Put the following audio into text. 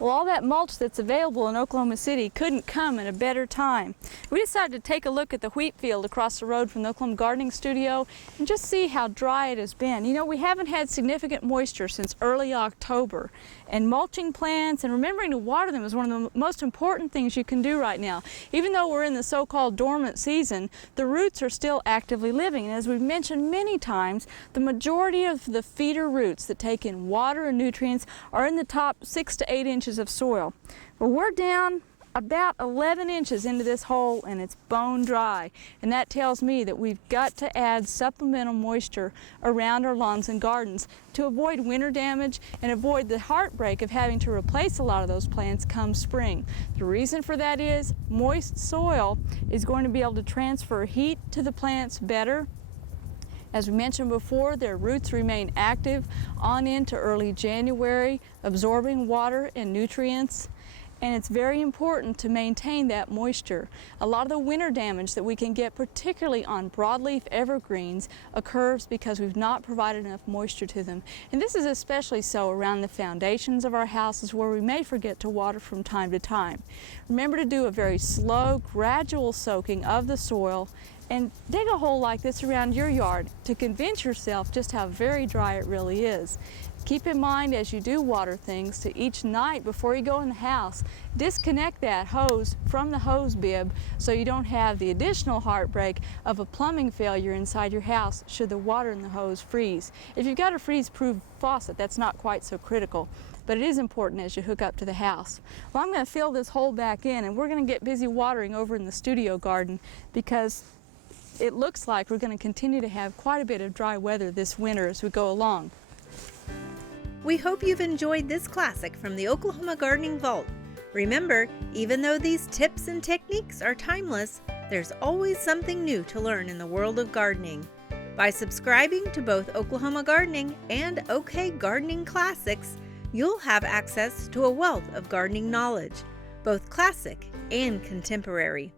Well, all that mulch that's available in Oklahoma City couldn't come at a better time. We decided to take a look at the wheat field across the road from the Oklahoma Gardening Studio and just see how dry it has been. You know, we haven't had significant moisture since early October, and mulching plants and remembering to water them is one of the most important things you can do right now. Even though we're in the so-called dormant season, the roots are still actively living, and as we've mentioned many times, the majority of the feeder roots that take in water and nutrients are in the top 6 to 8 inches of soil. Well, we're down about 11 inches into this hole and it's bone dry, and that tells me that we've got to add supplemental moisture around our lawns and gardens to avoid winter damage and avoid the heartbreak of having to replace a lot of those plants come spring. The reason for that is moist soil is going to be able to transfer heat to the plants better. As we mentioned before, their roots remain active on into early January, absorbing water and nutrients, and it's very important to maintain that moisture. A lot of the winter damage that we can get, particularly on broadleaf evergreens, occurs because we've not provided enough moisture to them. And this is especially so around the foundations of our houses where we may forget to water from time to time. Remember to do a very slow, gradual soaking of the soil, and dig a hole like this around your yard to convince yourself just how very dry it really is. Keep in mind as you do water things to each night before you go in the house, disconnect that hose from the hose bib so you don't have the additional heartbreak of a plumbing failure inside your house should the water in the hose freeze. If you've got a freeze-proof faucet, that's not quite so critical, but it is important as you hook up to the house. Well, I'm going to fill this hole back in and we're going to get busy watering over in the studio garden because it looks like we're going to continue to have quite a bit of dry weather this winter as we go along. We hope you've enjoyed this classic from the Oklahoma Gardening Vault. Remember, even though these tips and techniques are timeless, there's always something new to learn in the world of gardening. By subscribing to both Oklahoma Gardening and OK Gardening Classics, you'll have access to a wealth of gardening knowledge, both classic and contemporary.